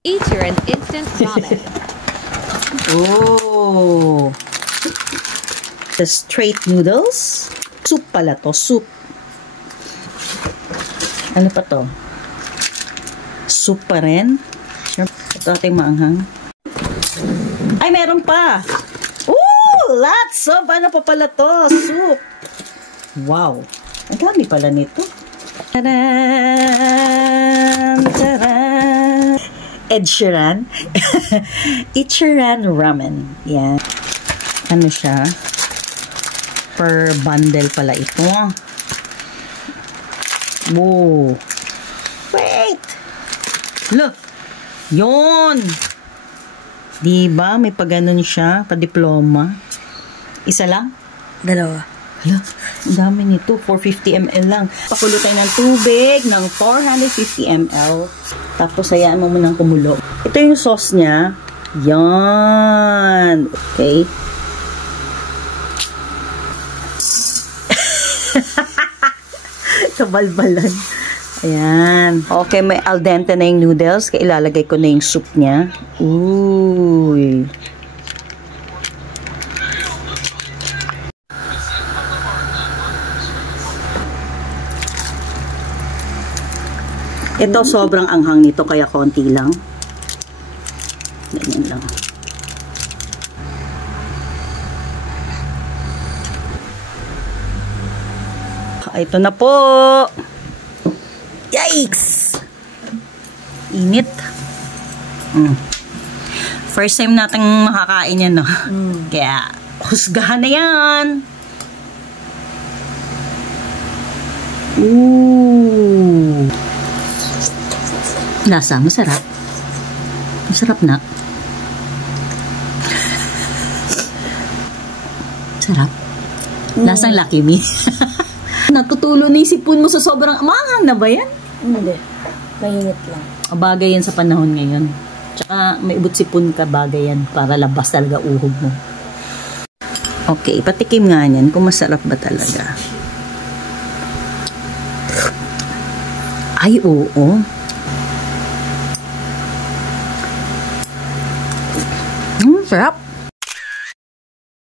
Ichiran instant ramen. Oh. The straight noodles. Soup pala to. Soup. Ano pa to? Soup pa rin. Ito ating maanghang. Ay, meron pa. Ooh! Lots of ano pa pala to? Soup. Wow. Ang dami pala nito. Taran! Taran! Ed Sheeran. Ichiran ramen. Yan. Ano siya? Per bundle pala ito. Whoa. Wait. Look. Yun. Diba? May pag-ganon siya. Pa-diploma. Isa lang? Dalawa. Hala, ang dami nito. 450 ml lang. Pakulo tayo ng tubig ng 450 ml. Tapos, hayaan mo munang kumulo. Ito yung sauce niya. Yan. Okay. Kabalbalan. Ayan. Okay, may al dente na yung noodles. Kaya ilalagay ko na yung soup niya. Uy. Ito, sobrang anghang nito, kaya konti lang. Ganyan lang. Ito na po. Yikes! Init. First time natin makakain yan, no? Kaya, husgahan na yan. Ooh. Lasa, masarap. Masarap na. Sarap. Lasang Lucky Me. Natutulo na yung sipon mo sa sobrang amanghang na ba yan? Hindi. Mainit lang. Bagay yan sa panahon ngayon. Tsaka may ubot sipon ka, bagay yan para labas talaga uhog mo. Okay, patikim nga yan kung masarap ba talaga. Ay, oo. Sarap.